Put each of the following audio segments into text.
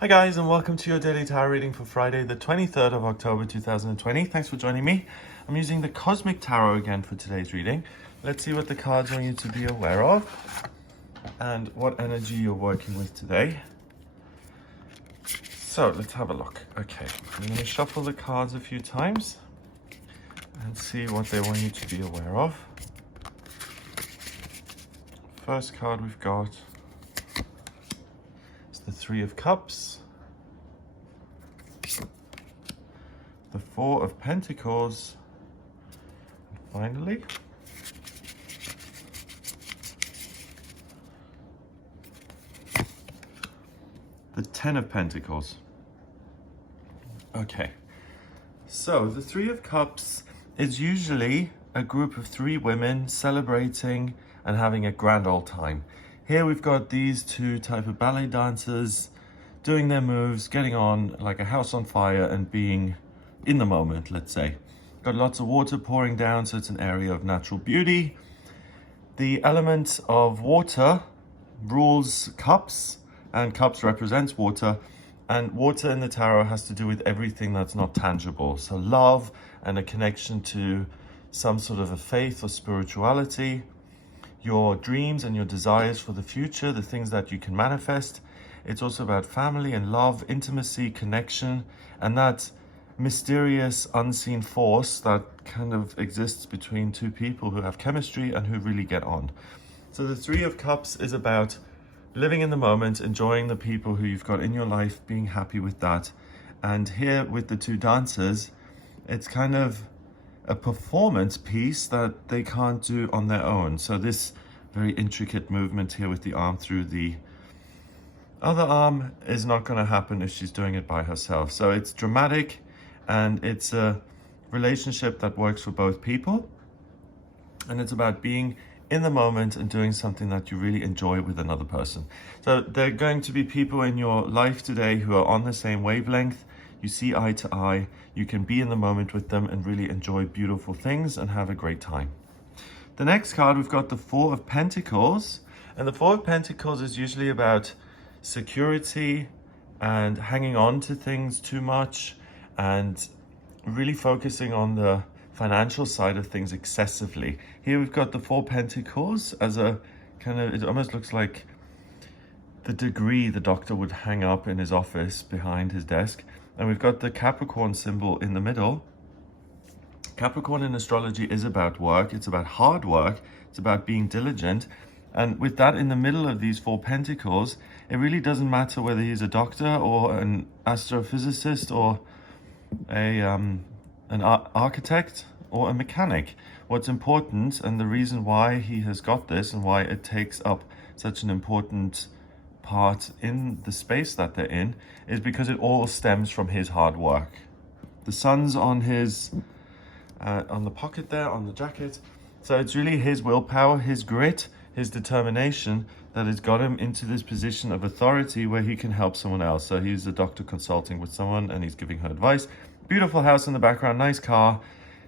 Hi guys, and welcome to your daily tarot reading for Friday the 23rd of October 2020. Thanks for joining me. I'm using the Cosmic Tarot again for today's reading. Let's see what the cards want you to be aware of and what energy you're working with today. So let's have a look. Okay, I'm going to shuffle the cards a few times and see what they want you to be aware of. First card we've got is the Three of Cups, the Four of Pentacles, and finally the Ten of Pentacles. Okay, so the Three of Cups is usually a group of three women celebrating and having a grand old time. Here we've got these two type of ballet dancers doing their moves, getting on like a house on fire and being in the moment, let's say. Got lots of water pouring down, so it's an area of natural beauty. The element of water rules cups, and cups represents water, and water in the tarot has to do with everything that's not tangible. So love and a connection to some sort of a faith or spirituality, your dreams and your desires for the future, the things that you can manifest. It's also about family and love, intimacy, connection, and that mysterious unseen force that kind of exists between two people who have chemistry and who really get on. So the Three of Cups is about living in the moment, enjoying the people who you've got in your life, being happy with that. And here with the two dancers, it's kind of a performance piece that they can't do on their own. So this very intricate movement here with the arm through the other arm is not going to happen if she's doing it by herself. So it's dramatic, and it's a relationship that works for both people, and it's about being in the moment and doing something that you really enjoy with another person. So there are going to be people in your life today who are on the same wavelength. You see eye to eye, you can be in the moment with them and really enjoy beautiful things and have a great time. The next card, we've got the Four of Pentacles, and the Four of Pentacles is usually about security and hanging on to things too much and really focusing on the financial side of things excessively. Here we've got the Four Pentacles as a kind of, it almost looks like the degree the doctor would hang up in his office behind his desk. And we've got the Capricorn symbol in the middle. Capricorn in astrology is about work. It's about hard work. It's about being diligent. And with that in the middle of these Four Pentacles, it really doesn't matter whether he's a doctor or an astrophysicist or an architect or a mechanic. What's important, and the reason why he has got this and why it takes up such an important part in the space that they're in, is because it all stems from his hard work. The sun's on his on the pocket there, on the jacket. So it's really his willpower, his grit, his determination that has got him into this position of authority where he can help someone else. So he's a doctor consulting with someone and he's giving her advice. Beautiful house in the background, nice car.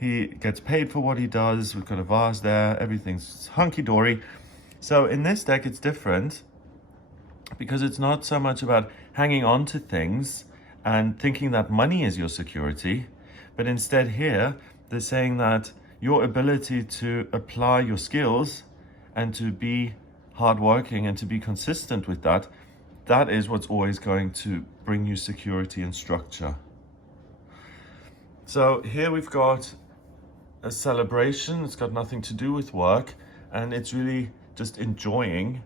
He gets paid for what he does. We've got a vase there. Everything's hunky-dory. So in this deck, it's different because it's not so much about hanging on to things and thinking that money is your security, but instead here, they're saying that your ability to apply your skills and to be hardworking and to be consistent with that, that is what's always going to bring you security and structure. So here we've got a celebration. It's got nothing to do with work, and it's really just enjoying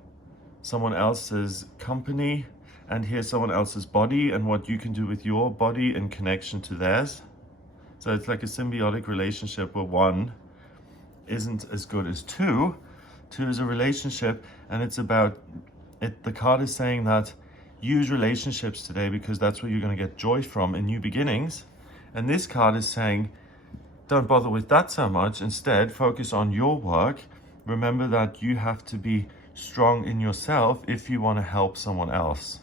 someone else's company and here's someone else's body and what you can do with your body in connection to theirs. So it's like a symbiotic relationship where one isn't as good as two. Two is a relationship, and it's about it. The card is saying that use relationships today because that's where you're going to get joy from in new beginnings. And this card is saying don't bother with that so much. Instead, focus on your work. Remember that you have to be strong in yourself if you want to help someone else.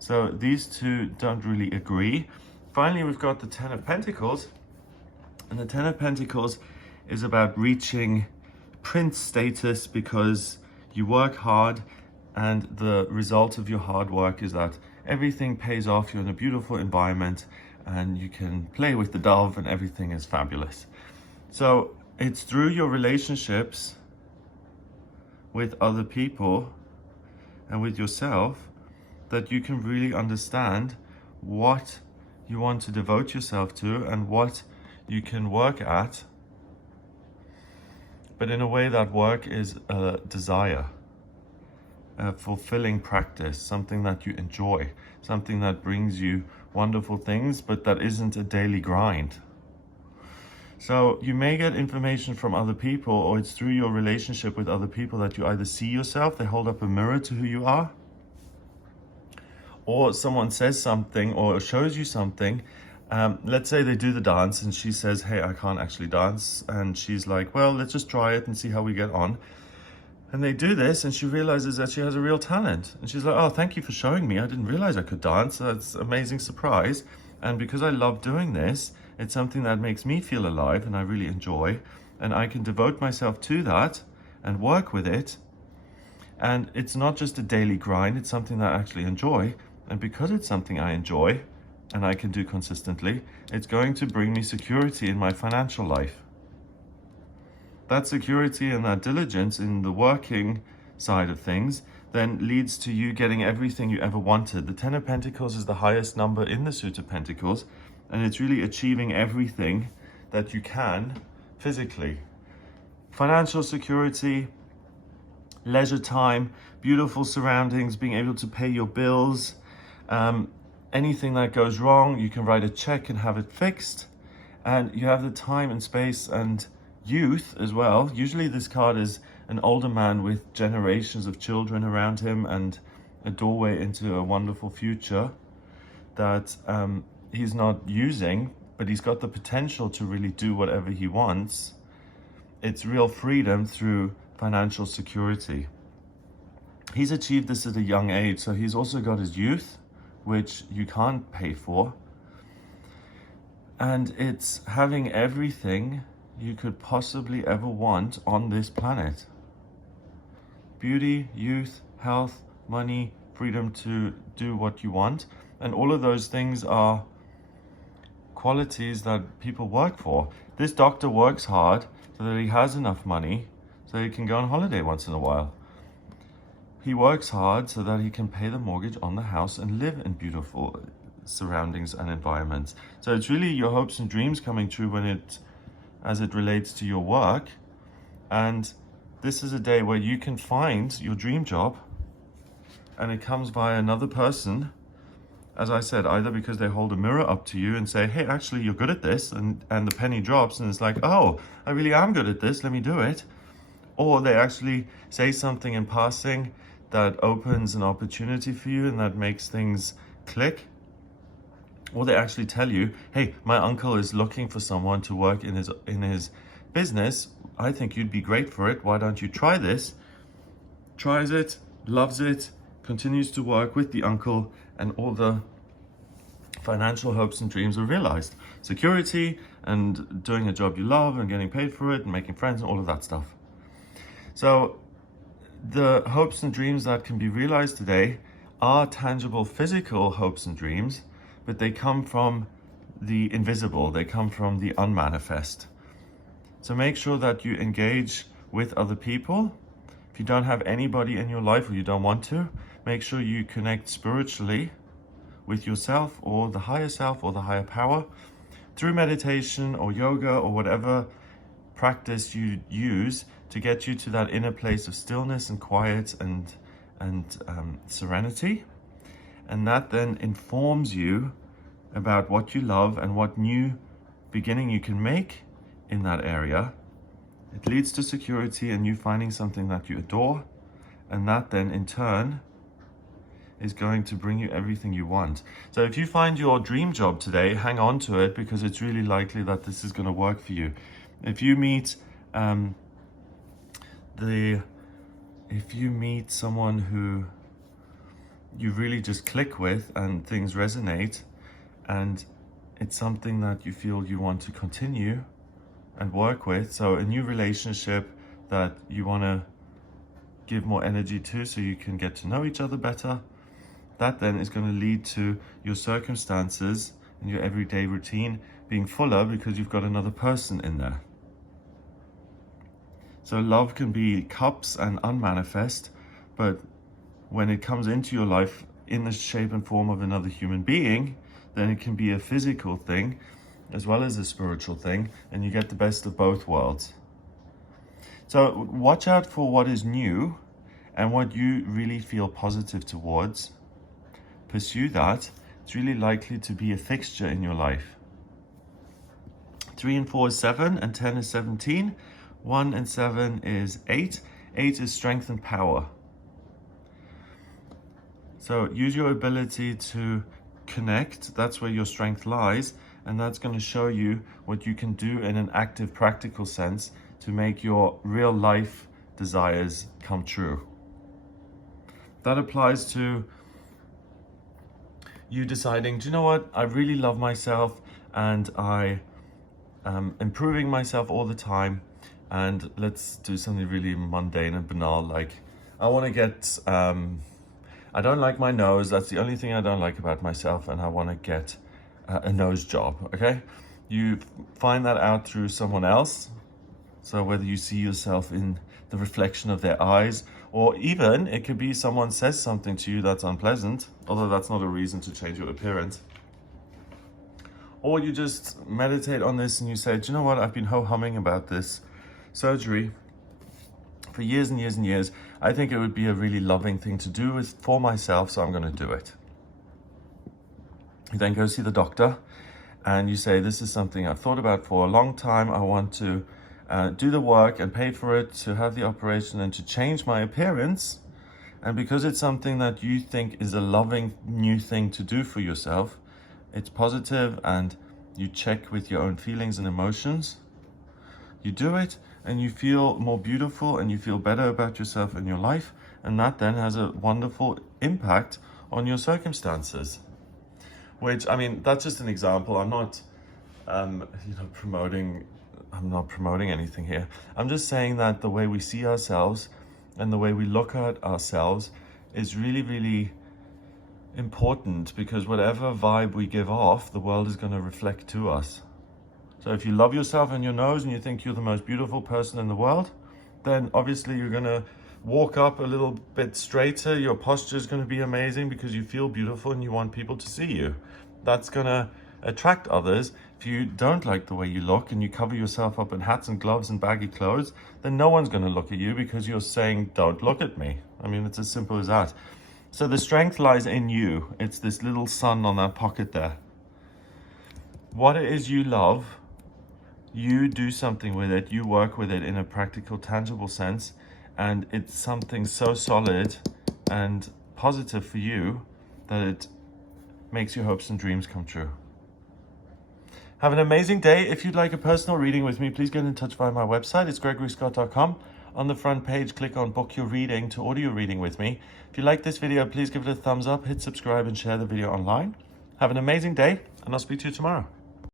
So these two don't really agree. Finally, we've got the Ten of Pentacles, and the Ten of Pentacles is about reaching prince status because you work hard, and the result of your hard work is that everything pays off. You're in a beautiful environment and you can play with the dove and everything is fabulous. So it's through your relationships with other people and with yourself that you can really understand what you want to devote yourself to and what you can work at, but in a way that work is a desire, a fulfilling practice, something that you enjoy, something that brings you wonderful things, but that isn't a daily grind. So you may get information from other people, or it's through your relationship with other people that you either see yourself, they hold up a mirror to who you are, or someone says something or shows you something. Let's say they do the dance and she says, hey, I can't actually dance. And she's like, well, let's just try it and see how we get on. And they do this and she realizes that she has a real talent. And she's like, oh, thank you for showing me. I didn't realize I could dance. That's an amazing surprise. And because I love doing this, it's something that makes me feel alive and I really enjoy. And I can devote myself to that and work with it. And it's not just a daily grind, it's something that I actually enjoy. And because it's something I enjoy and I can do consistently, it's going to bring me security in my financial life. That security and that diligence in the working side of things then leads to you getting everything you ever wanted. The 10 of Pentacles is the highest number in the suit of Pentacles, and it's really achieving everything that you can physically. Financial security, leisure time, beautiful surroundings, being able to pay your bills. Anything that goes wrong, you can write a check and have it fixed. And you have the time and space and youth as well. Usually this card is an older man with generations of children around him and a doorway into a wonderful future that he's not using, but he's got the potential to really do whatever he wants. It's real freedom through financial security. He's achieved this at a young age, so he's also got his youth, which you can't pay for. And it's having everything you could possibly ever want on this planet. Beauty, youth, health, money, freedom to do what you want. And all of those things are qualities that people work for. This doctor works hard so that he has enough money so he can go on holiday once in a while. He works hard so that he can pay the mortgage on the house and live in beautiful surroundings and environments. So it's really your hopes and dreams coming true as it relates to your work. And this is a day where you can find your dream job, and it comes via another person, as I said, either because they hold a mirror up to you and say, hey, actually you're good at this, and the penny drops and it's like, oh, I really am good at this, let me do it. Or they actually say something in passing that opens an opportunity for you and that makes things click. Or they actually tell you, hey, my uncle is looking for someone to work in his business. I think you'd be great for it. Why don't you try this? Tries it, loves it, continues to work with the uncle, and all the financial hopes and dreams are realized. Security and doing a job you love and getting paid for it and making friends and all of that stuff. So the hopes and dreams that can be realized today are tangible physical hopes and dreams, but they come from the invisible, they come from the unmanifest. So make sure that you engage with other people. If you don't have anybody in your life or you don't want to, make sure you connect spiritually with yourself or the higher self or the higher power through meditation or yoga or whatever practice you use to get you to that inner place of stillness and quiet and serenity. And that then informs you about what you love and what new beginning you can make in that area. It leads to security and you finding something that you adore, and that then in turn is going to bring you everything you want. So if you find your dream job today, hang on to it, because it's really likely that this is going to work for you. If you meet someone who you really just click with and things resonate, and it's something that you feel you want to continue and work with, so a new relationship that you want to give more energy to so you can get to know each other better, That then is going to lead to your circumstances and your everyday routine being fuller because you've got another person in there. So love can be cups and unmanifest, but when it comes into your life in the shape and form of another human being, then it can be a physical thing as well as a spiritual thing, and you get the best of both worlds. So watch out for what is new and what you really feel positive towards. Pursue that. It's really likely to be a fixture in your life. 3 and 4 is 7, and 10 is 17. 1 and 7 is 8. 8 is strength and power. So use your ability to connect. That's where your strength lies, and that's going to show you what you can do in an active, practical sense to make your real life desires come true. That applies to you deciding, do you know what, I really love myself and I am improving myself all the time, and let's do something really mundane and banal, like I want to get, I don't like my nose, that's the only thing I don't like about myself, and I want to get a nose job, okay? You find that out through someone else, so whether you see yourself in the reflection of their eyes, or even it could be someone says something to you that's unpleasant, although that's not a reason to change your appearance. Or you just meditate on this and you say, do you know what, I've been ho-humming about this surgery for years and years and years. I think it would be a really loving thing to do for myself, so I'm going to do it. You then go see the doctor and you say, this is something I've thought about for a long time. I want to do the work and pay for it, to have the operation and to change my appearance. And because it's something that you think is a loving new thing to do for yourself, it's positive, and you check with your own feelings and emotions. You do it and you feel more beautiful and you feel better about yourself and your life, and that then has a wonderful impact on your circumstances. Which, I mean, that's just an example. I'm not promoting anything here. I'm just saying that the way we see ourselves and the way we look at ourselves is really, really important, because whatever vibe we give off, the world is going to reflect to us. So if you love yourself and your nose and you think you're the most beautiful person in the world, then obviously you're going to walk up a little bit straighter. Your posture is going to be amazing because you feel beautiful and you want people to see you. That's going to attract others. If you don't like the way you look and you cover yourself up in hats and gloves and baggy clothes, then no one's going to look at you because you're saying, don't look at me. I mean, it's as simple as that. So the strength lies in you. It's this little sun on that pocket there. What it is you love, you do something with it, you work with it in a practical, tangible sense, and it's something so solid and positive for you that it makes your hopes and dreams come true. Have an amazing day. If you'd like a personal reading with me, please get in touch via my website. It's gregoryscott.com. On the front page, click on Book Your Reading to order your reading with me. If you like this video, please give it a thumbs up, hit subscribe, and share the video online. Have an amazing day, and I'll speak to you tomorrow.